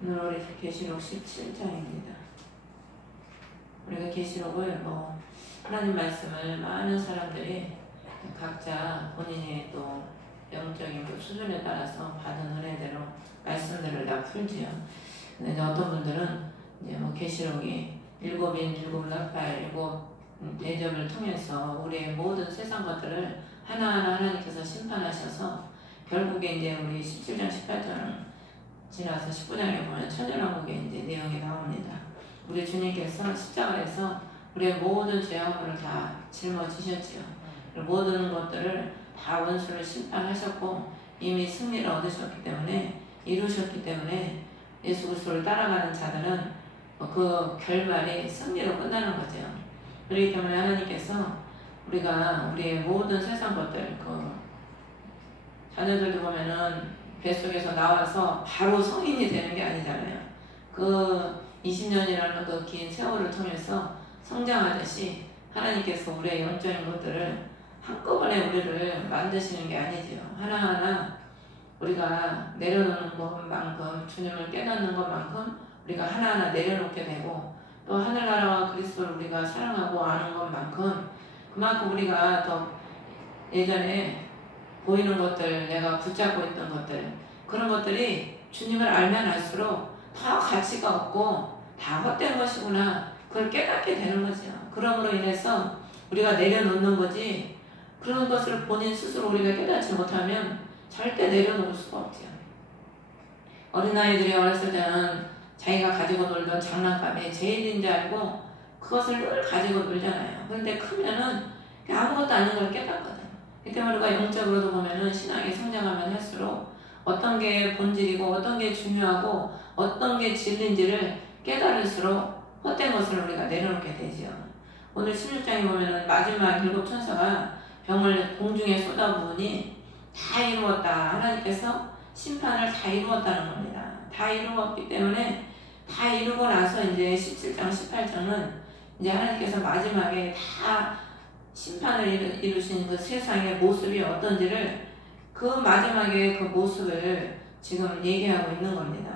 오늘 우리 계시록 17장입니다. 우리가 계시록을 하나님 말씀을 많은 사람들이 각자 본인의 또 영적인 그 수준에 따라서 받은 은혜대로 말씀들을 다 풀지요. 근데 이제 어떤 분들은 이제 계시록이 일곱인, 일곱 나팔, 일곱 대접을 통해서 우리의 모든 세상 것들을 하나하나 하나님께서 심판하셔서 결국에 이제 우리 17장, 18장 지나서 19장에 보면 천연왕국의 이제 내용이 나옵니다. 우리 주님께서 십자가에서 우리의 모든 죄악을 다 짊어지셨지요. 모든 것들을 다 원수를 심판하셨고 이미 승리를 얻으셨기 때문에 이루셨기 때문에 예수 그리스도를 따라가는 자들은 그 결말이 승리로 끝나는 거죠. 그렇기 때문에 하나님께서 우리가 우리의 모든 세상 것들 자녀들도 보면은 뱃속에서 나와서 바로 성인이 되는 게 아니잖아요. 그 20년이라는 그 긴 세월을 통해서 성장하듯이 하나님께서 우리의 영적인 것들을 한꺼번에 우리를 만드시는 게 아니지요. 하나하나 우리가 내려놓는 것만큼, 주님을 깨닫는 것만큼 우리가 하나하나 내려놓게 되고, 또 하늘나라와 그리스도를 우리가 사랑하고 아는 것만큼 그만큼 우리가 더 예전에 보이는 것들, 내가 붙잡고 있던 것들, 그런 것들이 주님을 알면 알수록 다 가치가 없고 다 헛된 것이구나, 그걸 깨닫게 되는 거죠. 그러므로 인해서 우리가 내려놓는 거지, 그런 것을 본인 스스로 우리가 깨닫지 못하면 절대 내려놓을 수가 없죠. 어린아이들이 어렸을 때는 자기가 가지고 놀던 장난감이 제일인 줄 알고 그것을 늘 가지고 놀잖아요. 그런데 크면은 아무것도 아닌 걸 깨닫거든. 그 때문에 우리가 영적으로도 보면은 신앙이 성장하면 할수록 어떤 게 본질이고 어떤 게 중요하고 어떤 게 진리인지를 깨달을수록 헛된 것을 우리가 내려놓게 되지요. 오늘 16장에 보면은 마지막 일곱 천사가 병을 공중에 쏟아부으니 다 이루었다. 하나님께서 심판을 다 이루었다는 겁니다. 다 이루었기 때문에 다 이루고 나서 이제 17장, 18장은 이제 하나님께서 마지막에 다 심판을 이루신 그 세상의 모습이 어떤지를 그 마지막에 그 모습을 지금 얘기하고 있는 겁니다.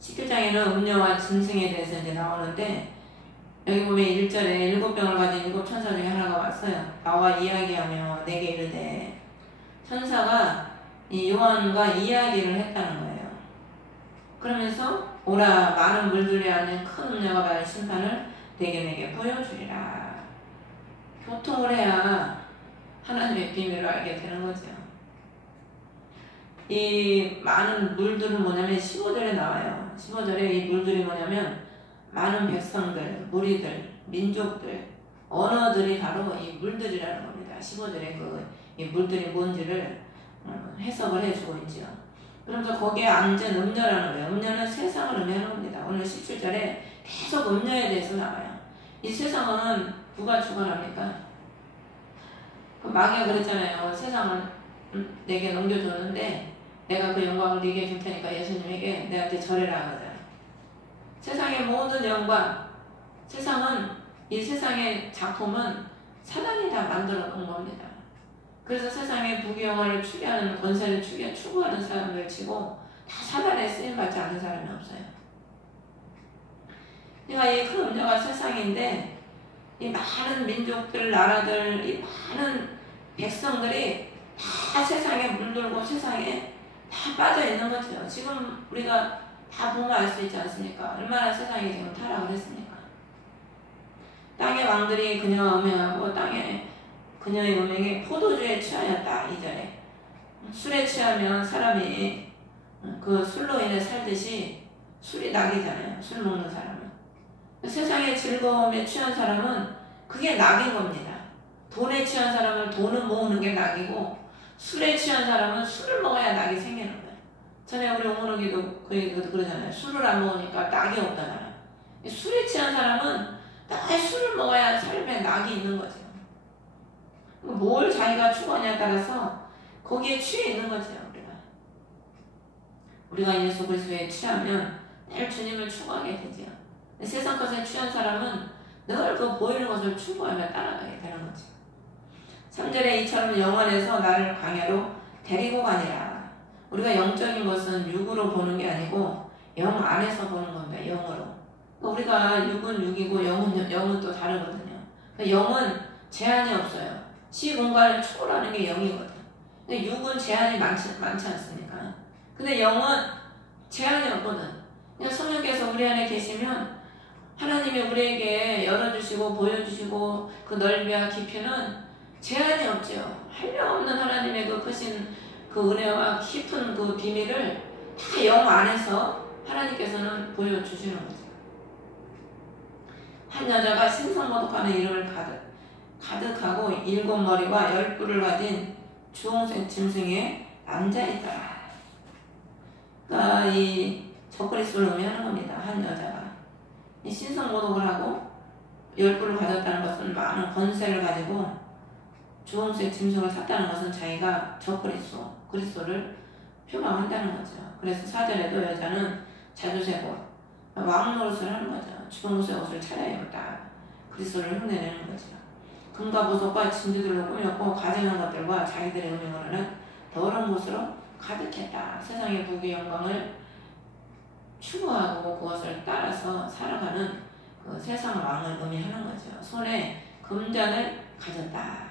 17장에는 음녀와 짐승에 대해서 이제 나오는데, 여기 보면 1절에 일곱 병을 가진 일곱 천사 중에 하나가 왔어요. 나와 이야기하며 내게 이르되, 천사가 이 요한과 이야기를 했다는 거예요. 그러면서 오라, 많은 물들이 아닌 큰 음녀가 받을 심판을 내게 보여주리라. 교통을 해야 하나님의 비밀을 알게 되는 거죠. 이 많은 물들은 뭐냐면 15절에 나와요. 15절에 이 물들이 뭐냐면 많은 백성들, 무리들, 민족들, 언어들이 바로 이 물들이라는 겁니다. 15절에 이 물들이 뭔지를 해석을 해주고 있죠. 그러면서 거기에 앉은 음녀라는 거예요. 음녀는 세상을 의미하는 겁니다. 오늘 17절에 계속 음녀에 대해서 나와요. 이 세상은 누가 주관합니까? 그 마귀가 그랬잖아요. 세상은 내게 넘겨줬는데 내가 그 영광을 네게 줄 테니까 예수님에게 내한테 절해라 하잖아요. 세상의 모든 영광, 이 세상의 작품은 사단이 다 만들어 놓은 겁니다. 그래서 세상의 부귀영화를 추구하는, 권세를 추구하는 사람들 치고 다 사단에 쓰임받지 않는 사람이 없어요. 그러니까 이 큰 음녀가 세상인데 이 많은 민족들, 나라들, 이 많은 백성들이 다 세상에 물들고 세상에 다 빠져 있는 거죠. 지금 우리가 다 보면 알 수 있지 않습니까? 얼마나 세상이 지금 타락을 했습니까? 땅의 왕들이 그녀와 음행하고 그녀의 음행에 포도주에 취하였다. 2절에 술에 취하면 사람이 그 술로 인해 살듯이 술이 낙이잖아요. 술 먹는 사람은. 세상의 즐거움에 취한 사람은 그게 낙인 겁니다. 돈에 취한 사람은 돈을 모으는 게 낙이고, 술에 취한 사람은 술을 먹어야 낙이 생기는 거예요. 전에 우리 어머니도 그러잖아요. 술을 안 먹으니까 낙이 없다잖아요. 술에 취한 사람은 딱 술을 먹어야 삶에 낙이 있는 거죠. 뭘 자기가 추구하냐에 따라서 거기에 취해 있는 거죠. 우리가 예수 그리스도에 취하면 늘 주님을 추구하게 되죠. 세상 것에 취한 사람은 늘 그 보이는 것을 추구하며 따라가게 되는 거죠. 3절에 이처럼 영원에서 나를 광야로 데리고 가니라. 우리가 영적인 것은 육으로 보는 게 아니고 아니고 영 안에서 보는 겁니다. 영으로. 우리가 육은 육이고 영은 또 다르거든요. 영은 제한이 없어요. 시공간을 초월하는 게 영이거든. 근데 육은 제한이 많지 않습니까? 근데 영은 제한이 없거든. 그냥 성령께서 우리 안에 계시면 하나님이 우리에게 열어주시고 보여주시고 그 넓이와 깊이는 제한이 없죠. 한량없는 하나님의 그 크신 그 은혜와 깊은 그 비밀을 다 영 안에서 하나님께서는 보여주시는 거죠. 한 여자가 신성모독하는 이름을 가득하고 7머리와 10뿔을 가진 주홍색 짐승에 앉아있더라. 그러니까 이 적그리스도를 의미하는 겁니다. 한 여자가 이 신성모독을 하고 10뿔을 가졌다는 것은 많은 권세를 가지고 주홍색 짐승을 샀다는 것은 자기가 그리스도를 표방한다는 거죠. 그래서 4절에도 여자는 자주색 옷, 왕노릇을 하는 거죠. 주홍색 옷을 차려입었다. 그리스도를 흉내내는 거죠. 금과 보석과 진주들로 꾸몄고 가증한 것들과 자기들의 음행으로는 더러운 곳으로 가득했다. 세상의 부귀 영광을 추구하고 그것을 따라서 살아가는 그 세상 왕을 의미하는 거죠. 손에 금잔을 가졌다.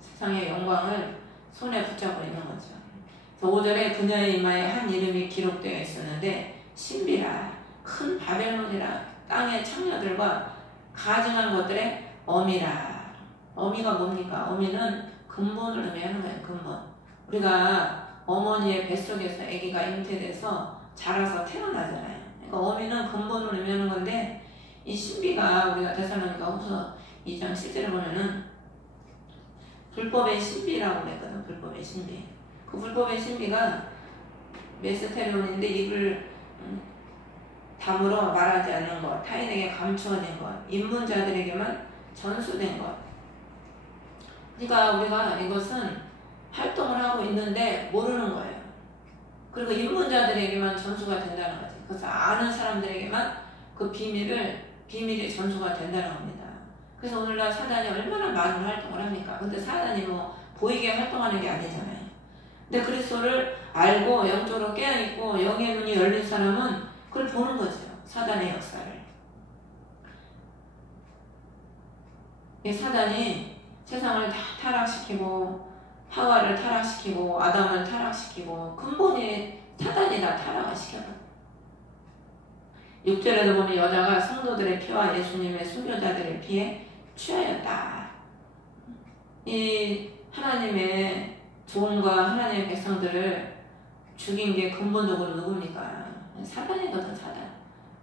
세상의 영광을 손에 붙잡고 있는 거죠. 5절에 그녀의 이마에 한 이름이 기록되어 있었는데 신비라 큰 바벨론이라 땅의 창녀들과 가증한 것들의 어미라. 어미가 뭡니까? 어미는 근본을 의미하는 거예요. 근본. 우리가 어머니의 뱃속에서 아기가 잉태돼서 자라서 태어나잖아요. 그러니까 어미는 근본을 의미하는 건데 이 신비가 우리가 데살로니가 후서 2장 10절에 보면은 불법의 신비라고 그랬거든. 불법의 신비. 그 불법의 신비가 메스테리온인데 입을 다물어 말하지 않는 것, 타인에게 감추어진 것, 입문자들에게만 전수된 것. 그러니까 우리가 이것은 활동을 하고 있는데 모르는 거예요. 그리고 입문자들에게만 전수가 된다는 거지. 그래서 아는 사람들에게만 그 비밀이 전수가 된다는 겁니다. 그래서 오늘날 사단이 얼마나 많은 활동을 합니까? 근데 사단이 뭐 보이게 활동하는 게 아니잖아요. 근데 그리스도를 알고 영적으로 깨어있고 영의 눈이 열린 사람은 그걸 보는 거죠. 사단의 역사를. 이 사단이 세상을 다 타락시키고 하와를 타락시키고 아담을 타락시키고 근본이 사단이 다 타락을 시켜요. 6절에도 보면 여자가 성도들의 피와 예수님의 순교자들의 피에 취하였다. 이 하나님의 종과 하나님의 백성들을 죽인 게 근본적으로 누굽니까? 사단이거든. 사단.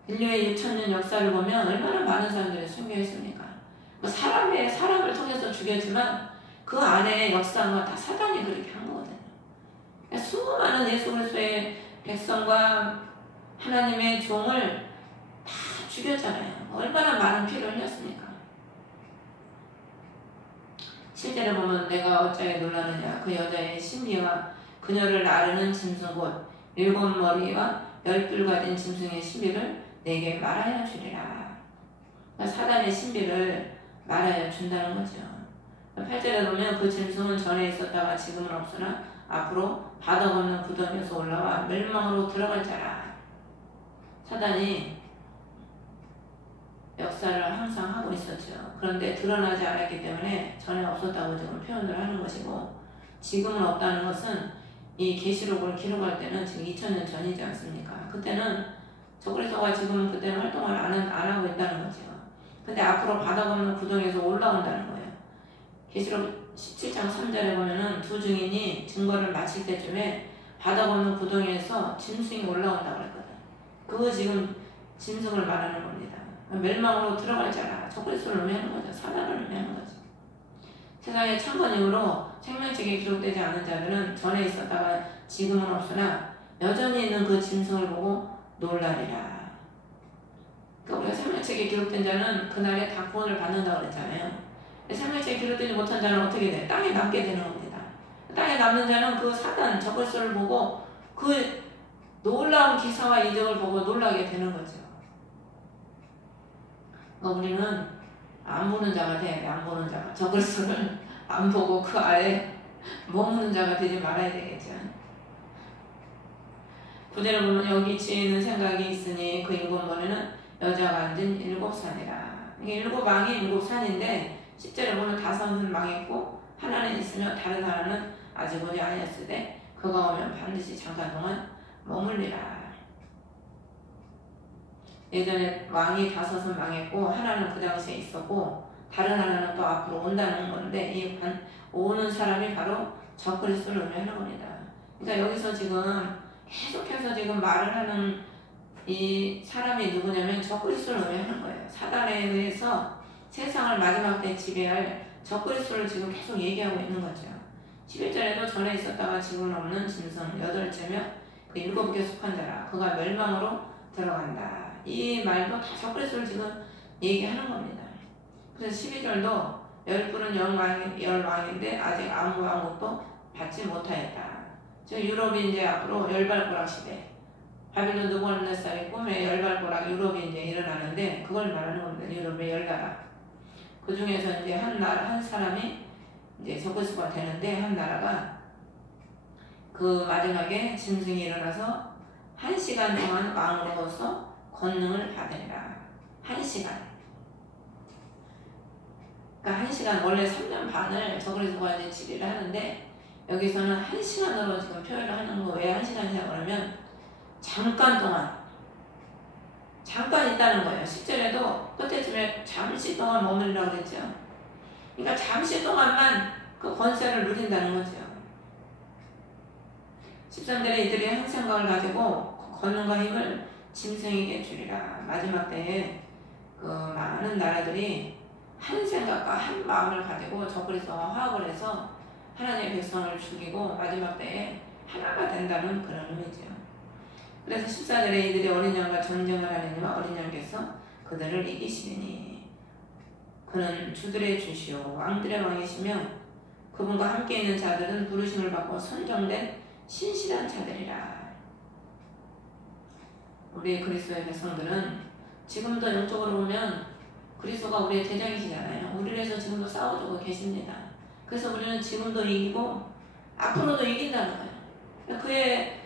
인류의 6,000년 역사를 보면 얼마나 많은 사람들이 순교했습니까? 사람을 통해서 죽였지만 그 안에 역사가 다 사단이 그렇게 한 거거든요. 수많은 예수 그리스도의 백성과 하나님의 종을 다 죽였잖아요. 얼마나 많은 피를 흘렸습니까? 7절에 보면 내가 어찌하여 놀라느냐 그 여자의 신비와 그녀를 나르는 짐승 곧 7머리와 10뿔 가진 짐승의 신비를 내게 말하여 주리라. 사단의 신비를 말하여 준다는 거죠. 8절에 보면 그 짐승은 전에 있었다가 지금은 없으나 앞으로 바닥 없는 구덩이에서 올라와 멸망으로 들어갈 자라. 사단이 역사를 항상 하고 있었죠. 그런데 드러나지 않았기 때문에 전에 없었다고 지금 표현을 하는 것이고 지금은 없다는 것은 이 계시록을 기록할 때는 지금 2000년 전이지 않습니까? 그때는 적그리스도가 지금 그때는 활동을 안 하고 있다는 거죠. 근데 앞으로 바닥 없는 구덩이에서 올라온다는 거예요. 계시록 17장 3절에 보면은 두 증인이 증거를 마칠 때쯤에 바닥 없는 구덩이에서 짐승이 올라온다고 그랬거든. 그거 지금 짐승을 말하는 겁니다. 멸망으로 들어갈 자라. 적그리스도를 의미하는 거죠. 사단을 의미하는 거죠. 세상의 창건 이후로 생명책에 기록되지 않은 자들은 전에 있었다가 지금은 없으나 여전히 있는 그 짐승을 보고 놀라리라. 그러니까 우리가 생명책에 기록된 자는 그날에 다 구원을 받는다고 그랬잖아요. 생명책에 기록되지 못한 자는 어떻게 돼? 땅에 남게 되는 겁니다. 땅에 남는 자는 그 사단, 적그리스도를 보고 그 놀라운 기사와 이적을 보고 놀라게 되는 거죠. 그러니까 우리는 안 보는 자가 돼. 안 보는 자가. 적그리스도를 안 보고 그 아래 머무는 자가 되지 말아야 되겠죠. 9절을 보면 여기 지혜는 생각이 있으니 그 7번에는 여자가 앉은 7산이라. 이게 7왕이 7산인데 10절에 보면 5은 망했고 하나는 있으며 다른 하나는 아직 오지 아니었을 때 그가 오면 반드시 잠깐 동안 머물리라. 예전에 왕이 5은 망했고 하나는 그 당시에 있었고 다른 하나는 또 앞으로 온다는 건데 이 오는 사람이 바로 적그리스도를 의미하는 겁니다. 그러니까 여기서 지금 계속해서 지금 말을 하는 이 사람이 누구냐면 적그리스도를 의미하는 거예요. 사단에 의해서 세상을 마지막 때 지배할 적그리스도를 지금 계속 얘기하고 있는 거죠. 11절에도 전에 있었다가 지금은 없는 짐승 8째며 그 7개 속한 자라 그가 멸망으로 들어간다. 이 말도 다 적그리스도를 지금 얘기하는 겁니다. 그래서 12절도 열불은 열왕인데 아직 아무 왕국도 받지 못하였다. 즉 유럽이 이제 앞으로 열발가락 시대 바빌론 느부갓네살의 꿈에 열발가락 유럽이 이제 일어나는데 그걸 말하는 겁니다. 유럽의 열나라. 그 중에서 이제 한 사람이 이제 적그리스도가 되는데 한 나라가 그 마지막에 짐승이 일어나서 1시간 동안 왕으로서 권능을 받으리라. 1시간. 그러니까 1시간 원래 3년 반을 적그리스도가 이제 지배를 하는데 여기서는 1시간으로 지금 표현을 하는 거. 왜 1시간이냐고 그러면 잠깐 동안 잠깐 있다는 거예요. 10절에도 끝에쯤에 잠시 동안 머물리라고 그랬죠. 그러니까 잠시 동안만 그 권세를 누린다는 거죠. 13절에 이들이 한 생각을 가지고 그 권능과 힘을 짐승에게 주리라. 마지막 때에 그 많은 나라들이 한 생각과 한 마음을 가지고 적그리스도와 화합을 해서 하나님의 백성을 죽이고 마지막 때에 하나가 된다는 그런 의미죠. 그래서 14절에 이들이 어린 양과 전쟁을 하려니와 어린 양께서 그들을 이기시리니 그는 주들의 주시오 왕들의 왕이시며 그분과 함께 있는 자들은 부르심을 받고 선정된 신실한 자들이라. 우리 그리스도의 백성들은 지금도 영적으로 보면 그리스도가 우리의 대장이시잖아요. 우리를 위해서 지금도 싸워주고 계십니다. 그래서 우리는 지금도 이기고 앞으로도 이긴다는 거예요. 그의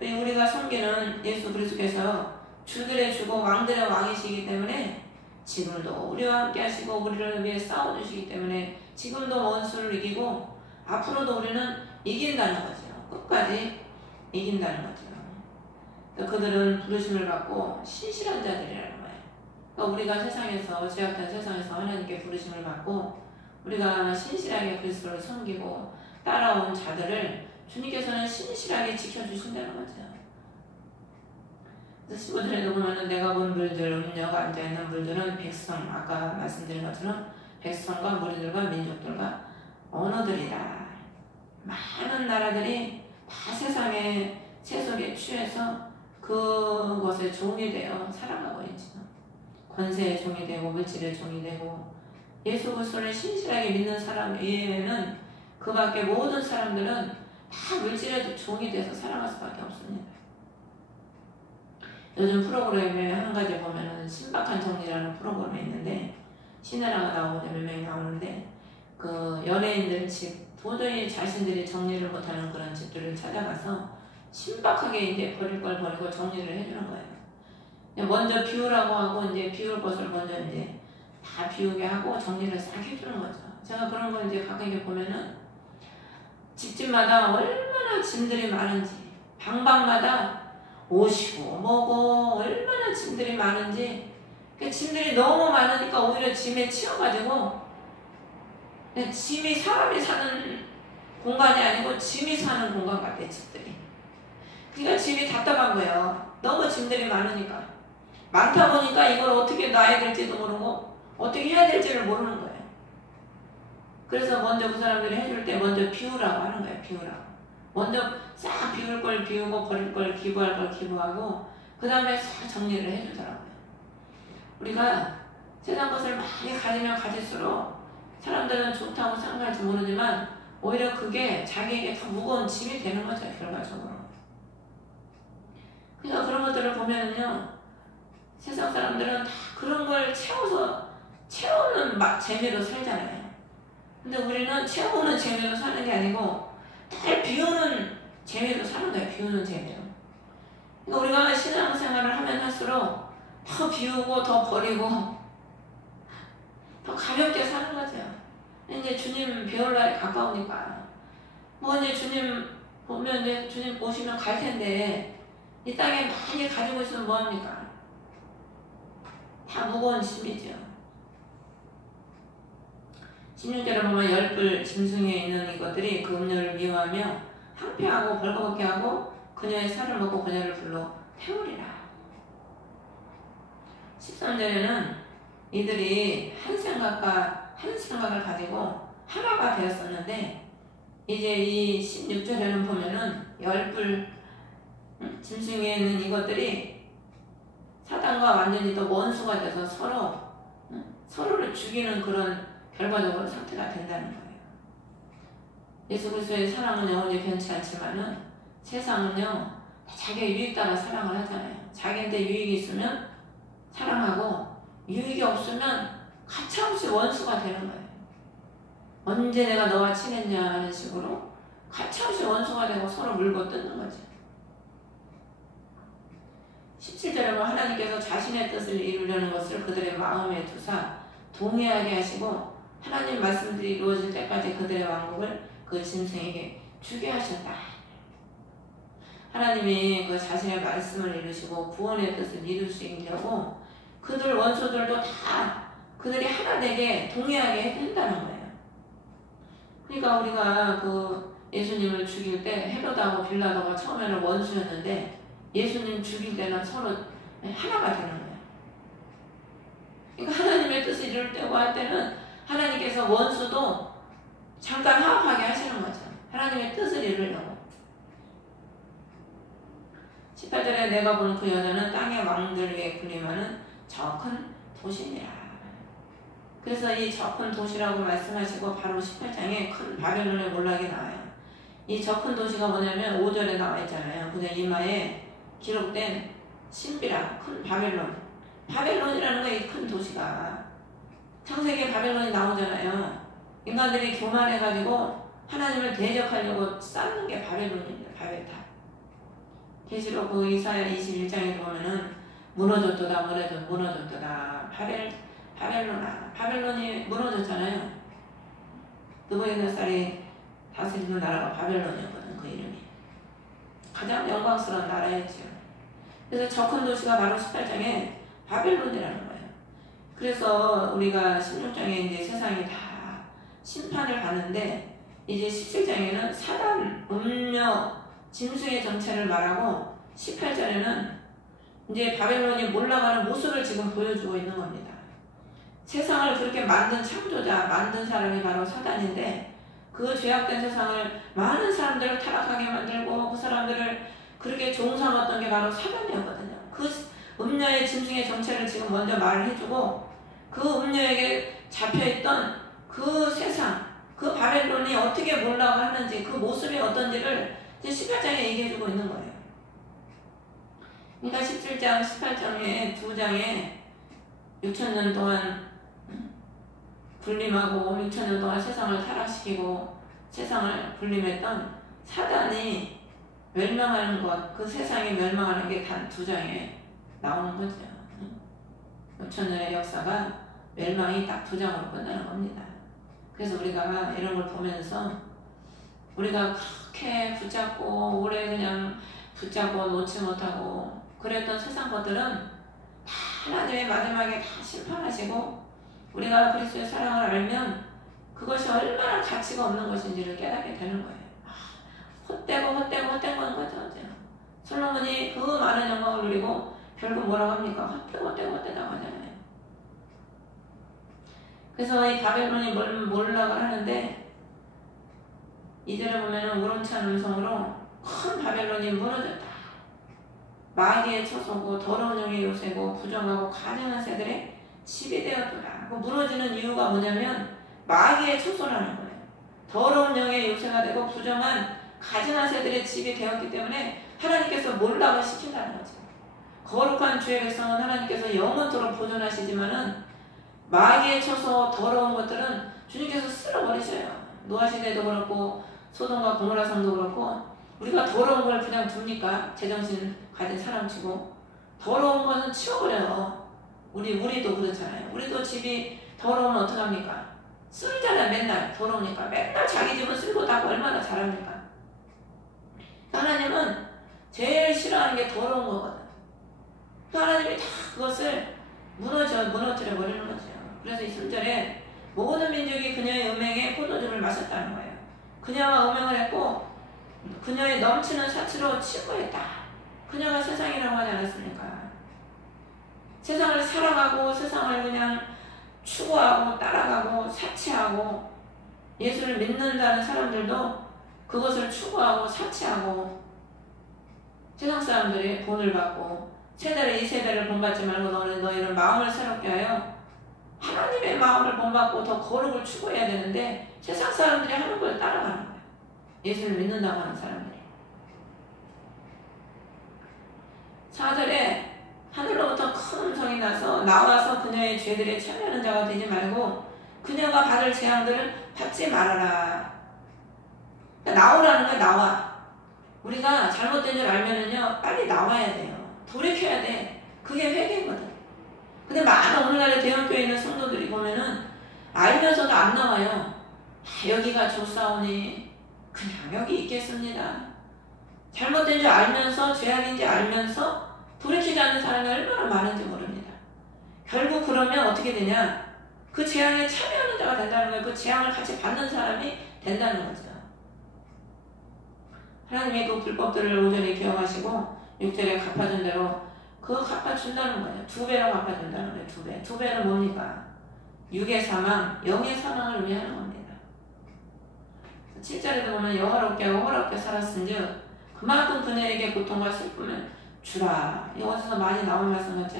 우리가 섬기는 예수 그리스도께서 주들의 주고 왕들의 왕이시기 때문에 지금도 우리와 함께 하시고 우리를 위해 싸워주시기 때문에 지금도 원수를 이기고 앞으로도 우리는 이긴다는 거죠. 끝까지 이긴다는 거죠. 그들은 부르심을 받고 신실한 자들이라는 거예요. 그러니까 우리가 세상에서 죄악된 세상에서 하나님께 부르심을 받고 우리가 신실하게 그리스도를 섬기고 따라온 자들을 주님께서는 신실하게 지켜주신다는 거죠. 그래서 15절에도 보면은 내가 본 물들 음녀가 앉아있는 물들은 백성 아까 말씀드린 것처럼 백성과 무리들과 민족들과 언어들이다. 많은 나라들이 다 세상의 세속에 취해서 그것에 종이 되어 살아가고 있죠. 권세의 종이 되고 물질의 종이 되고 예수 그리스도를 신실하게 믿는 사람 외에는 그 밖에 모든 사람들은 다 물질의 종이 돼서 살아갈 수밖에 없습니다. 요즘 프로그램에 한 가지 보면은 신박한 정리라는 프로그램이 있는데 신혜라가 나오고 몇 명이 나오는데 그 연예인들 집 도저히 자신들이 정리를 못하는 그런 집들을 찾아가서 신박하게 이제 버릴 걸 버리고 정리를 해주는 거예요. 먼저 비우라고 하고 이제 비울 것을 먼저 이제 다 비우게 하고 정리를 싹 해주는 거죠. 제가 그런 걸 이제 가끔 이렇게 보면은 집집마다 얼마나 짐들이 많은지 방방마다 옷이고 뭐고 얼마나 짐들이 많은지 그 짐들이 너무 많으니까 오히려 짐에 치여가지고 짐이 사람이 사는 공간이 아니고 짐이 사는 공간 같아 집들이. 그러니까 짐이 답답한 거예요. 너무 짐들이 많으니까. 많다 보니까 이걸 어떻게 놔야 될지도 모르고 어떻게 해야 될지를 모르는 거예요. 그래서 먼저 그 사람들이 해줄 때 먼저 비우라고 하는 거예요. 비우라고. 먼저 싹 비울 걸 비우고 버릴 걸 기부할 걸 기부하고 그 다음에 싹 정리를 해주더라고요. 우리가 세상 것을 많이 가지면 가질수록 사람들은 좋다고 생각할지 모르지만 오히려 그게 자기에게 더 무거운 짐이 되는 거죠. 결과적으로. 그러니까 그런 것들을 보면은요 세상 사람들은 다 그런 걸 채우는 재미로 살잖아요. 근데 우리는 채우는 재미로 사는 게 아니고 다 비우는 재미로 사는 거예요. 비우는 재미로. 그러니까 우리가 신앙생활을 하면 할수록 더 비우고 더 버리고 더 가볍게 사는 거죠. 이제 주님 배울 날이 가까우니까 뭐 이제 주님 보면 이제 주님 오시면 갈 텐데 이 땅에 많이 가지고 있으면 뭐합니까? 다 무거운 짐이죠. 16절에 보면 열불 짐승에 있는 이것들이 그 음료를 미워하며 항폐하고 벌거벗게 하고 그녀의 살을 먹고 그녀를 불러 태우리라. 13절에는 이들이 한 생각을 가지고 하나가 되었었는데 이제 이 16절에는 보면은 열불 짐승에 있는 이것들이 사단과 완전히 또 원수가 돼서 서로를 죽이는 그런 결과적으로 상태가 된다는 거예요. 예수 그리스도의 사랑은 영원히 변치 않지만은 세상은요 자기의 유익 따라 사랑을 하잖아요. 자기한테 유익이 있으면 사랑하고 유익이 없으면 가차없이 원수가 되는 거예요. 언제 내가 너와 친했냐 하는 식으로 가차없이 원수가 되고 서로 물고 뜯는 거죠. 17절에 뭐 하나님께서 자신의 뜻을 이루려는 것을 그들의 마음에 두사 동의하게 하시고 하나님 말씀들이 이루어질 때까지 그들의 왕국을 그 짐승에게 주게 하셨다. 하나님이 그 자신의 말씀을 이루시고 구원의 뜻을 이룰 수 있려고 그들 원수들도 다 그들이 하나 되게 동의하게 한다는 거예요. 그러니까 우리가 그 예수님을 죽일 때 헤로드하고 빌라도가 처음에는 원수였는데 예수님 죽일 때는 서로 하나가 되는 거예요. 그러니까 하나님의 뜻을 이룰 때고 할 때는 하나님께서 원수도 잠깐 화합하게 하시는 거죠. 하나님의 뜻을 이루려고. 18절에 내가 보는 그 여자는 땅의 왕들 위에 군림하는 저 큰 도시니라. 그래서 이 저 큰 도시라고 말씀하시고 바로 18장에 큰 바벨론의 몰락이 나와요. 이 저 큰 도시가 뭐냐면 5절에 나와 있잖아요. 그냥 이마에 기록된 신비라 큰 바벨론. 바벨론이라는 거 이 큰 도시가 창세기에 바벨론이 나오잖아요. 인간들이 교만해가지고 하나님을 대적하려고 쌓는 게 바벨론입니다. 바벨탑. 계시록 그 이사야 21장에 보면은 무너졌도다 무너졌도다 바벨론아. 바벨론이 무너졌잖아요. 느부갓네살이 다스리는 나라가 바벨론이었거든. 그 이름이 가장 영광스러운 나라였죠. 그래서 저 큰 도시가 바로 18장에 바벨론이라는 거예요. 그래서 우리가 16장에 이제 세상이 다 심판을 받는데 이제 17장에는 사단, 음녀, 짐승의 정체를 말하고 18절에는 이제 바벨론이 몰락하는 모습을 지금 보여주고 있는 겁니다. 세상을 그렇게 만든 창조자, 만든 사람이 바로 사단인데 그 죄악된 세상을 많은 사람들을 타락하게 만들고 그 사람들을 그렇게 종삼았던 게 바로 사단이었거든요. 그 음녀의 짐승의 정체를 지금 먼저 말을 해주고 그 음녀에게 잡혀있던 그 세상, 그 바벨론이 어떻게 몰락을 하는지 그 모습이 어떤지를 이제 18장에 얘기해주고 있는 거예요. 그러니까 17장, 18장에 두 장에 6,000년 동안 군림하고 6,000년 동안 세상을 타락시키고 세상을 군림했던 사단이 멸망하는 것, 그 세상이 멸망하는 게 단 두 장에 나오는 거죠. 6,000년의 역사가 멸망이 딱 두 장으로 끝나는 겁니다. 그래서 우리가 이런 걸 보면서 우리가 그렇게 붙잡고 오래 그냥 붙잡고 놓지 못하고 그랬던 세상 것들은 다 하나님의 마지막에 다 심판하시고 우리가 그리스도의 사랑을 알면 그것이 얼마나 가치가 없는 것인지를 깨닫게 되는 거예요. 헛되고 헛된 건 거죠. 솔로몬이 그 많은 영광을 누리고 결국 뭐라고 합니까? 헛되다고 하잖아요. 그래서 이 바벨론이 몰락을 하는데 이절에 보면은 우렁찬 음성으로 큰 바벨론이 무너졌다. 마귀의 처소고 더러운 영의 요새고 부정하고 가증한 새들의 집이 되었더라. 그 무너지는 이유가 뭐냐면 마귀의 처소라는 거예요. 더러운 영의 요새가 되고 부정한 가증한 새들의 집이 되었기 때문에 하나님께서 몰락을 시킨다는 거죠. 거룩한 주의 백성은 하나님께서 영원토록 보존하시지만은 마귀의 처소 더러운 것들은 주님께서 쓸어버리셔요. 노아 시대도 그렇고 소돔과 고모라 성도 그렇고 우리가 더러운 걸 그냥 둡니까? 제정신 가진 사람 치고. 더러운 것은 치워버려요. 우리도 그렇잖아요. 우리도 집이 더러우면 어떡합니까? 쓸잖아요. 맨날 더러우니까. 맨날 자기 집은 쓸고 닦고 얼마나 잘합니까? 하나님은 제일 싫어하는 게 더러운 거거든. 또 하나님이 다 그것을 무너뜨려 버리는 거죠. 그래서 이 3절에 모든 민족이 그녀의 음행에 포도주를 마셨다는 거예요. 그녀와 음행을 했고 그녀의 넘치는 사치로 치부했다. 그녀가 세상이라고 하지 않았습니까? 세상을 살아가고 세상을 그냥 추구하고 따라가고 사치하고 예수를 믿는다는 사람들도 그것을 추구하고 사치하고 세상 사람들이 본을 받고 세대를 이 세대를 본받지 말고 너희는 마음을 새롭게 하여 하나님의 마음을 본받고 더 거룩을 추구해야 되는데 세상 사람들이 하는 걸 따라가는 거예요. 예수를 믿는다고 하는 사람들이. 4절에 하늘로부터 큰 음성이 나와서 그녀의 죄들에 참여하는 자가 되지 말고 그녀가 받을 재앙들을 받지 말아라. 그러니까 나오라는 거야. 나와. 우리가 잘못된 줄 알면은요 빨리 나와야 돼요. 돌이켜야 돼. 그게 회개거든. 근데 많은 오늘날의 대형교회에 있는 성도들이 보면은 알면서도 안 나와요. 여기가 좋사오니 그냥 여기 있겠습니다. 잘못된 줄 알면서 죄악인지 알면서 돌이키지 않는 사람이 얼마나 많은지 모릅니다. 결국 그러면 어떻게 되냐? 그 재앙에 참여하는 자가 된다는 거예요. 그 재앙을 같이 받는 사람이 된다는 거죠. 하나님의 그 불법들을 5절에 기억하시고 6절에 갚아준 대로 그거 갚아준다는 거예요. 2배로 갚아준다는 거예요. 2배. 2배는 뭡니까? 6의 사망, 0의 사망을 위하는 겁니다. 7절에도 보면 여호와롭게 호화롭게 살았은즉 그만큼 그녀에게 고통과 슬픔을 주라. 여기서 많이 나온 말씀 같죠?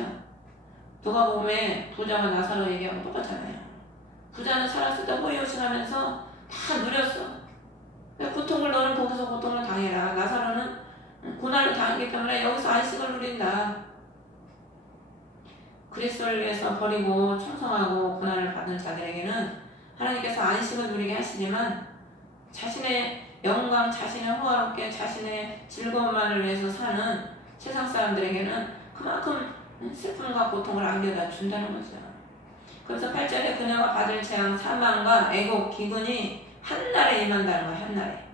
누가복음에 부자와 나사로 얘기하고 똑같잖아요. 부자는 살았을 때 호의호식하면서 다 누렸어. 고통을 너는 거기서 고통을 당해라. 나사로는 고난을 당하기 때문에 여기서 안식을 누린다. 그리스도를 위해서 버리고 충성하고 고난을 받은 자들에게는 하나님께서 안식을 누리게 하시지만 자신의 영광, 자신의 호화롭게 자신의 즐거움만을 위해서 사는 세상 사람들에게는 그만큼 슬픔과 고통을 안겨다 준다는 거죠. 그래서 8절에 그녀가 받을 재앙, 사망과 애곡, 기근이 한날에 임한다는 거예요. 한날에.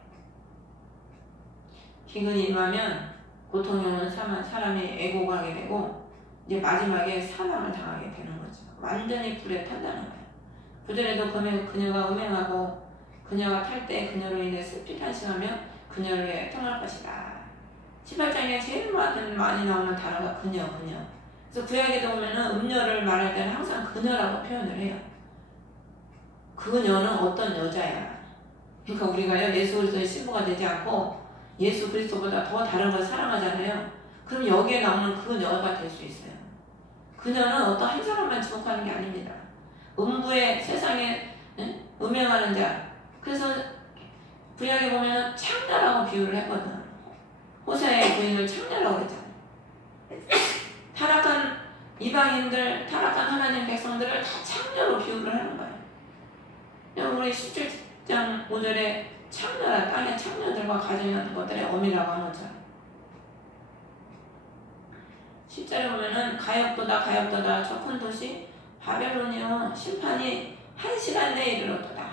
기근이 임하면 고통이 오는 사람이 애곡하게 되고 이제 마지막에 사망을 당하게 되는 거죠. 완전히 불에 탄다는 거예요. 9절에도 그녀가 음행하고 그녀가 탈 때 그녀로 인해 슬피 탄식하며 그녀를 위해 통할 것이다. 18장에 제일 많이 나오는 단어가 그녀. 그래서 구약에도 보면은 음녀를 말할 때는 항상 그녀라고 표현을 해요. 그녀는 어떤 여자야. 그러니까 우리가요 예수 그리스도의 신부가 되지 않고 예수 그리스도보다 더 다른 걸 사랑하잖아요. 그럼 여기에 나오는 그녀가 될 수 있어요. 그녀는 어떤 한 사람만 지목하는 게 아닙니다. 음부의 세상에 음행하는 자. 그래서 구약에 보면 창녀라고 비유를 했거든. 호세의 부인을 창녀라고 했잖아요. 타락한 이방인들, 타락한 하나님 백성들을 다 창녀로 비유를 하는 거예요. 우리 17장 5절에 창녀라, 땅의 창녀들과 가정하는 것들의 어미라고 하는 거죠. 10절에 보면은 가엾도다 저 큰 도시 바벨론이요 심판이 1시간 내에 이르렀도다.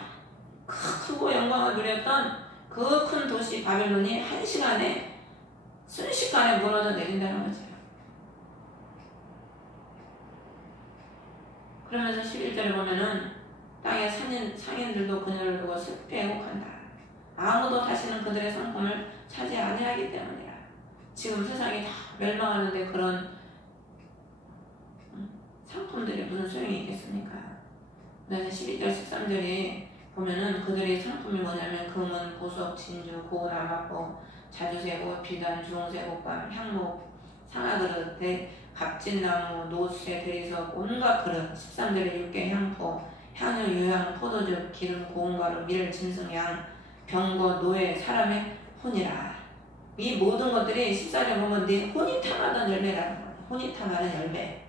크고 영광을 누렸던 그 큰 도시 바벨론이 1시간에 순식간에 무너져 내린다는 거죠. 그러면서 11절에 보면은 땅의 상인들도 그녀를 두고 슬피 애곡한다. 아무도 다시는 그들의 상품을 차지 아니하기 때문이라. 지금 세상이 다 멸망하는데 그런 상품들이 무슨 소용이 있겠습니까? 그래서 12절 13절에 보면은 그들의 상품이 뭐냐면 금은, 보석, 진주, 고운 아마포, 자주새고, 비단, 주홍색 옷감, 향목, 상아그릇, 갑진나무, 노쇠, 대리석, 온갖 그릇, 13절에 육개 향포, 향유, 유향, 포도주, 기름, 고운가루, 밀, 진승양, 병거, 노예, 사람의 혼이라. 이 모든 것들이 14절에 보면 네 혼이 탐하던 열매라는 거예요. 혼이 탐하는 열매.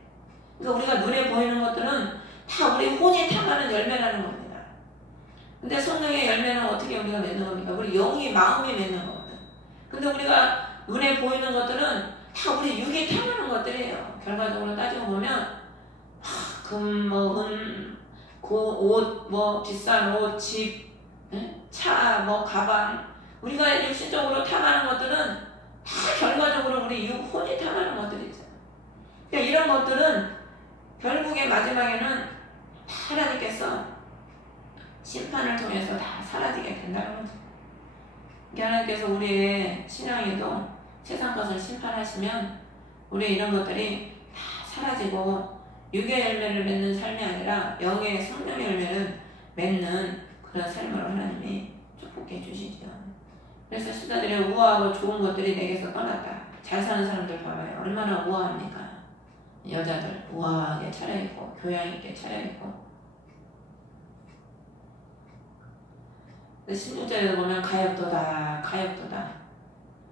그러니까 우리가 눈에 보이는 것들은 다 우리 혼이 탐하는 열매라는 겁니다. 근데 성령의 열매는 어떻게 우리가 맺는 겁니까? 우리 영이, 마음이 맺는 거거든. 근데 우리가 눈에 보이는 것들은 다 우리 육이 탐하는 것들이에요. 결과적으로 따지고 보면 금, 뭐, 은, 옷, 뭐 비싼 옷, 집, 차, 뭐 가방, 우리가 육신적으로 탐하는 것들은 다 결과적으로 우리 육, 혼이 탐하는 것들이죠. 그러니까 이런 것들은 결국에 마지막에는 하나님께서 심판을 통해서 다 사라지게 된다는 거죠. 하나님께서 우리의 신앙에도 세상 것을 심판하시면 우리의 이런 것들이 다 사라지고 육의 열매를 맺는 삶이 아니라 영의 성령의 열매를 맺는 그런 삶으로 하나님이 축복해 주시죠. 그래서 신자들의 우아하고 좋은 것들이 내게서 떠났다. 잘 사는 사람들 봐봐요. 얼마나 우아합니까? 여자들 우아하게 차려입고 교양 있게 차려입고. 16절에도 보면 가엾도다 가엾도다,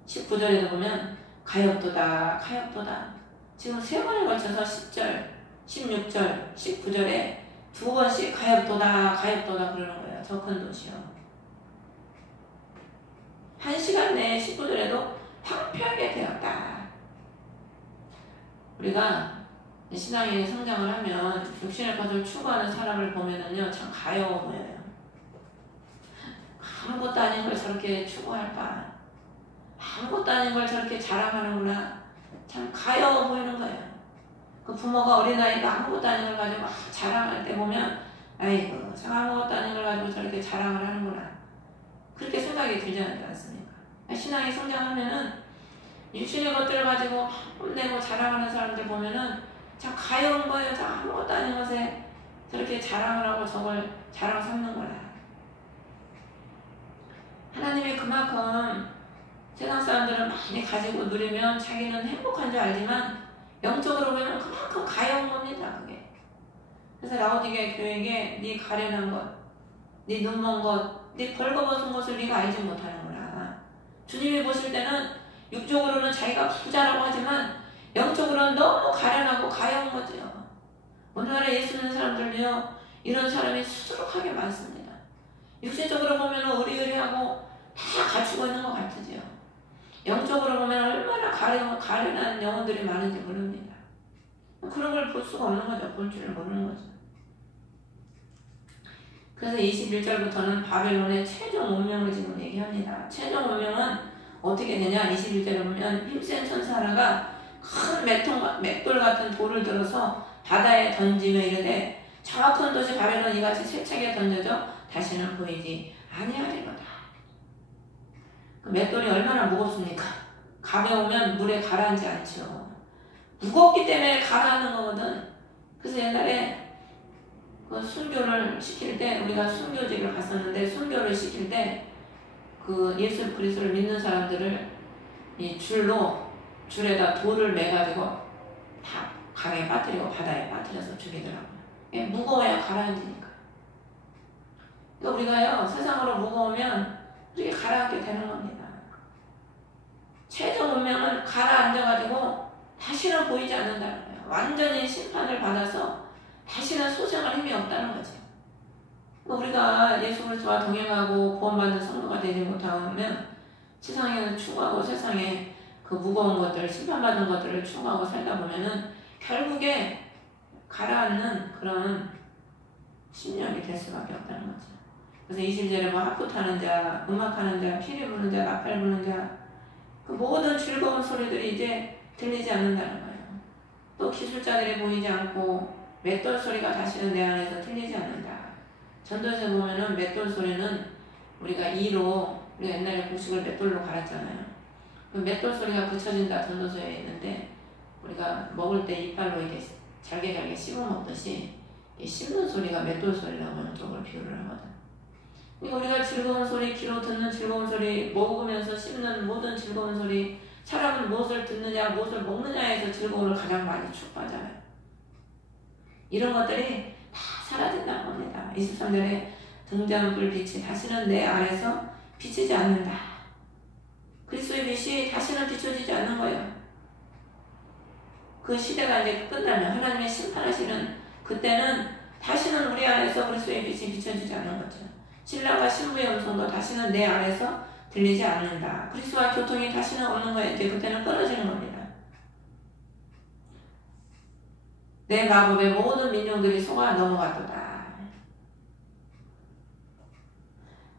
19절에도 보면 가엾도다 가엾도다. 지금 3번에 걸쳐서 10절, 16절, 19절에 2번씩 가엾도다 가엾도다 그러는 거예요. 저 큰 도시요. 1시간 내에 19절에도 황폐하게 되었다. 우리가 신앙의 성장을 하면 육신의 것을 추구하는 사람을 보면은요, 참 가여워 보여요. 아무것도 아닌 걸 저렇게 추구할까? 아무것도 아닌 걸 저렇게 자랑하는구나. 참 가여워 보이는 거예요. 그 부모가 어린아이가 아무것도 아닌 걸 가지고 막 자랑할 때 보면, 아이고, 참 아무것도 아닌 걸 가지고 저렇게 자랑을 하는구나. 그렇게 생각이 들지 않습니까? 신앙이 성장하면은 육신의 것들을 가지고 뽐내고 자랑하는 사람들 보면은 참 가여운 거예요. 참 아무것도 아닌 것에 저렇게 자랑을 하고 저걸 자랑 삼는구나. 하나님이 그만큼 세상 사람들은 많이 가지고 누리면 자기는 행복한 줄 알지만 영적으로 보면 그만큼 가여운 겁니다. 그게. 그래서 라오디게 교회에게 네 가련한 것, 네 눈먼 것, 네 벌거벗은 것을 네가 알지 못하는구나. 주님이 보실 때는 육적으로는 자기가 부자라고 하지만 영적으로는 너무 가련하고 가여운 거죠. 오늘날에 예수 믿는 사람들도요, 이런 사람이 수두룩하게 많습니다. 육신적으로 보면 의리의리하고 다 갖추고 있는 것 같으죠. 영적으로 보면 얼마나 가련한 영혼들이 많은지 모릅니다. 그런 걸 볼 수가 없는 거죠. 볼 줄을 모르는 거죠. 그래서 21절부터는 바벨론의 최종 운명을 지금 얘기합니다. 최종 운명은 어떻게 되냐? 21절에 보면 힘센 천사 하나가 큰 맷돌 같은 돌을 들어서 바다에 던지며 이르되 저 큰 도시 바벨론 이같이 세차게 던져져 다시는 보이지 아니하리로다. 그 맷돌이 얼마나 무겁습니까? 가벼우면 물에 가라앉지 않죠. 무겁기 때문에 가라앉는 거거든. 그래서 옛날에 그 순교를 시킬 때, 우리가 순교지를 갔었는데, 순교를 시킬 때 그 예수 그리스도를 믿는 사람들을 이 줄에다 돌을 매가지고 다 강에 빠뜨리고 바다에 빠뜨려서 죽이더라고요. 무거워야 가라앉으니까. 그러니까 우리가요, 세상으로 무거우면 이렇게 가라앉게 되는 겁니다. 최종 운명은 가라앉아가지고 다시는 보이지 않는다는 거예요. 완전히 심판을 받아서 다시는 소생할 힘이 없다는 거죠. 우리가 예수 그리스도와 동행하고 구원받는 성도가 되지 못하면 세상에는 추구하고 세상에 그 무거운 것들, 심판받은 것들을 추구하고 살다 보면은 결국에 가라앉는 그런 심령이 될 수밖에 없다는 거죠. 그래서 20절에 뭐 하프 타는 자, 음악하는 자, 피리 부는 자, 나팔 부는 자, 그 모든 즐거운 소리들이 이제 들리지 않는다는 거예요. 또 기술자들이 보이지 않고 맷돌 소리가 다시는 내 안에서 들리지 않는다. 전도에서 보면은 맷돌 소리는 우리가 우리가 옛날에 곡식을 맷돌로 갈았잖아요. 그 맷돌 소리가 그쳐진다 전도서에 있는데, 우리가 먹을 때 이빨로 이렇게 잘게 씹어 먹듯이 씹는 소리가 맷돌 소리라고 하는 쪽으로 비유를 하거든. 그러니까 우리가 즐거운 소리, 귀로 듣는 즐거운 소리, 먹으면서 씹는 모든 즐거운 소리, 사람은 무엇을 듣느냐, 무엇을 먹느냐에서 즐거움을 가장 많이 추구하잖아요. 이런 것들이 다 사라진다는 겁니다. 23절에 등잔불 빛이 다시는 내 안에서 비치지 않는다. 그리스도의 빛이 다시는 비춰지지 않는 거예요. 그 시대가 이제 끝나면, 하나님의 심판하시는 그때는 다시는 우리 안에서 그리스도의 빛이 비춰지지 않는 거죠. 신랑과 신부의 음성도 다시는 내 안에서 들리지 않는다. 그리스도와 교통이 다시는 없는 거예요. 이제 그때는 끊어지는 겁니다. 내 마법에 모든 민족들이 속아 넘어갔도다.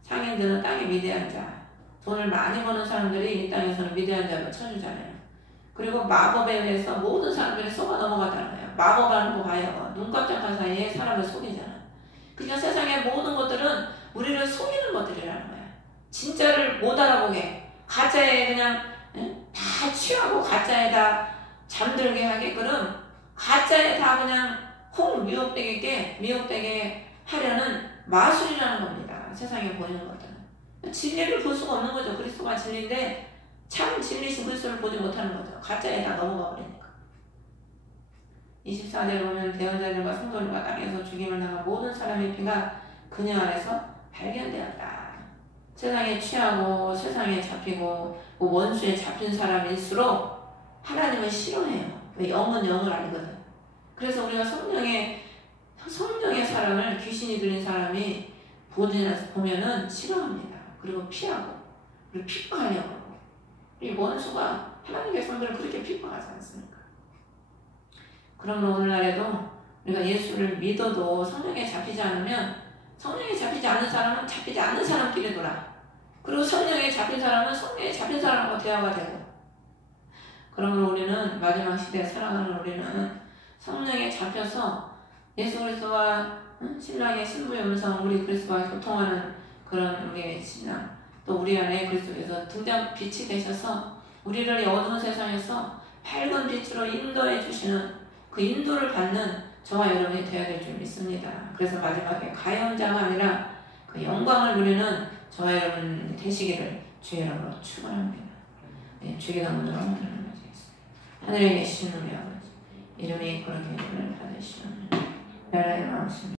상인들은 땅의 위대한 자, 돈을 많이 버는 사람들이 이 땅에서는 위대한 자로 쳐주잖아요. 그리고 마법에 의해서 모든 사람들이 속아 넘어갔다는 거예요. 마법하는 거 봐요. 눈 깜짝한 사이에 사람을 속이잖아. 그러니까 세상의 모든 것들은 우리를 속이는 것들이라는 거야. 진짜를 못 알아보게, 가짜에 그냥 다 취하고 가짜에다 잠들게 하게끔, 가짜에 다 그냥 미혹되게 하려는 마술이라는 겁니다. 세상에 보이는 것들은. 진리를 볼 수가 없는 거죠. 그리스도가 진리인데 참 진리신 그리스도를 보지 못하는 거죠. 가짜에 다 넘어가 버리니까. 24절에 보면 대언자들과 성도들과 땅에서 죽임을 당한 모든 사람의 피가 그녀 안에서 발견되었다. 세상에 취하고 세상에 잡히고 원수에 잡힌 사람일수록 하나님은 싫어해요. 왜? 영은 영을 알거든. 그래서 우리가 성령의 사람을 귀신이 들린 사람이 보면은 싫어합니다. 그리고 피하고, 그리고 핍박하려고 하고. 이 원수가 하나님의 성도를 그렇게 핍박하지 않습니까? 그러므로 오늘날에도 우리가 예수를 믿어도 성령에 잡히지 않으면, 성령에 잡히지 않은 사람은 잡히지 않는 사람끼리 놀아. 그리고 성령에 잡힌 사람은 성령에 잡힌 사람하고 대화가 되고. 그러므로 우리는 마지막 시대에 살아가는 우리는 성령에 잡혀서 예수 그리스도와 신랑의 신부의 음성, 우리 그리스도와 교통하는 그런 우리의 신랑, 또 우리 안에 그리스도께서 등장 빛이 되셔서 우리를 이 어두운 세상에서 밝은 빛으로 인도해 주시는 그 인도를 받는 저와 여러분이 되어야 될 줄 믿습니다. 그래서 마지막에 가해자가 아니라 그 영광을 누리는 저와 여러분 되시기를 주의 이름으로 축원합니다. 네, 주의 이름으로 기도하겠습니다. 하늘에 계신 우리 아버지, 이름이 거룩히 여김을 받으시오며 나라의 마음씀